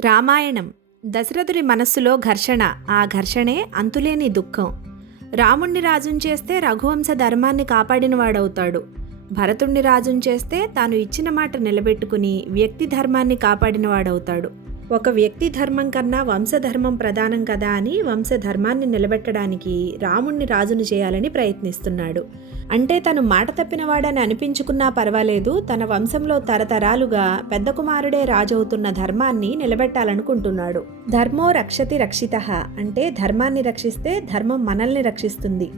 రామాయణం. దశరథుడి మనస్సులో ఘర్షణ. ఆ ఘర్షణే అంతులేని దుఃఖం. రాముణ్ణి రాజుని చేస్తే రఘువంశ ధర్మాన్ని కాపాడినవాడవుతాడు. భరతుణ్ణి రాజుని చేస్తే తాను ఇచ్చిన మాట నిలబెట్టుకుని వ్యక్తి ధర్మాన్ని కాపాడినవాడవుతాడు. ఒక వ్యక్తి ధర్మం కన్నా వంశధర్మం ప్రధానం కదా అని వంశధర్మాన్ని నిలబెట్టడానికి రాముణ్ణి రాజును చేయాలని ప్రయత్నిస్తున్నాడు. అంటే తను మాట తప్పినవాడని అనిపించుకున్నా పర్వాలేదు, తన వంశంలో తరతరాలుగా పెద్ద కుమారుడే రాజవుతున్న ధర్మాన్ని నిలబెట్టాలనుకుంటున్నాడు. ధర్మో రక్షతి రక్షితః అంటే ధర్మాన్ని రక్షిస్తే ధర్మం మనల్ని రక్షిస్తుంది.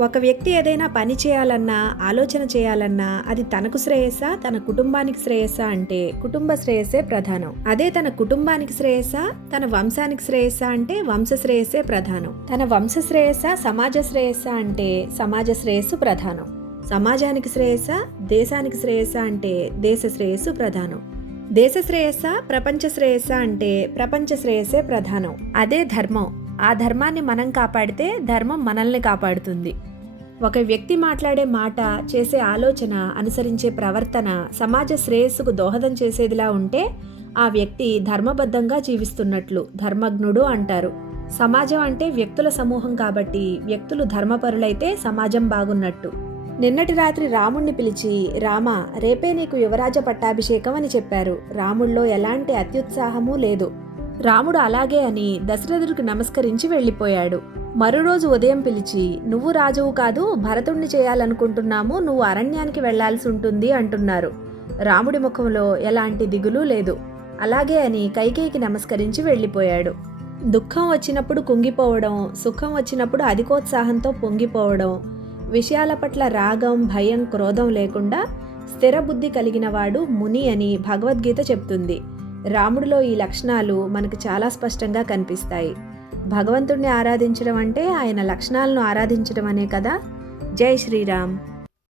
ఒక వ్యక్తి ఏదైనా పని చేయాలన్నా ఆలోచన చేయాలన్నా అది తనకు శ్రేయస్సా తన కుటుంబానికి శ్రేయస్సా అంటే కుటుంబ శ్రేయస్సే ప్రధానం. అదే తన కుటుంబానికి శ్రేయస్సా తన వంశానికి శ్రేయస్సా అంటే వంశ శ్రేయస్సే ప్రధానం. తన వంశ శ్రేయస్సా సమాజ శ్రేయస్సా అంటే సమాజ శ్రేయస్సు ప్రధానం. సమాజానికి శ్రేయస్సా దేశానికి శ్రేయస్సా అంటే దేశ శ్రేయస్సు ప్రధానం. దేశ శ్రేయస్సా ప్రపంచ శ్రేయస్సా అంటే ప్రపంచ శ్రేయస్సే ప్రధానం. అదే ధర్మం. ఆ ధర్మాన్ని మనం కాపాడితే ధర్మం మనల్ని కాపాడుతుంది. ఒక వ్యక్తి మాట్లాడే మాట, చేసే ఆలోచన, అనుసరించే ప్రవర్తన సమాజ శ్రేయస్సుకు దోహదం చేసేదిలా ఉంటే ఆ వ్యక్తి ధర్మబద్ధంగా జీవిస్తున్నట్లు, ధర్మజ్ఞుడు అంటారు. సమాజం అంటే వ్యక్తుల సమూహం కాబట్టి వ్యక్తులు ధర్మపరులైతే సమాజం బాగున్నట్టు. నిన్నటి రాత్రి రాముణ్ణి పిలిచి, రామా, రేపే నీకు యువరాజ పట్టాభిషేకం అని చెప్పారు. రాముల్లో ఎలాంటి అత్యుత్సాహమూ లేదు. రాముడు అలాగే అని దశరథుడికి నమస్కరించి వెళ్ళిపోయాడు. మరోరోజు ఉదయం పిలిచి, నువ్వు రాజువు కాదు, భరతుణ్ణి చేయాలనుకుంటున్నాము, నువ్వు అరణ్యానికి వెళ్లాల్సి ఉంటుంది అంటున్నారు. రాముడి ముఖంలో ఎలాంటి దిగులు లేదు. అలాగే అని కైకేయికి నమస్కరించి వెళ్ళిపోయాడు. దుఃఖం వచ్చినప్పుడు కుంగిపోవడం, సుఖం వచ్చినప్పుడు అధికోత్సాహంతో పొంగిపోవడం, విషయాల పట్ల రాగం, భయం, క్రోధం లేకుండా స్థిర బుద్ధి కలిగిన వాడు ముని అని భగవద్గీత చెప్తుంది. రాముడిలో ఈ లక్షణాలు మనకు చాలా స్పష్టంగా కనిపిస్తాయి. భగవంతుణ్ణి ఆరాధించడం అంటే ఆయన లక్షణాలను ఆరాధించడం అనే కదా. జై శ్రీరామ్.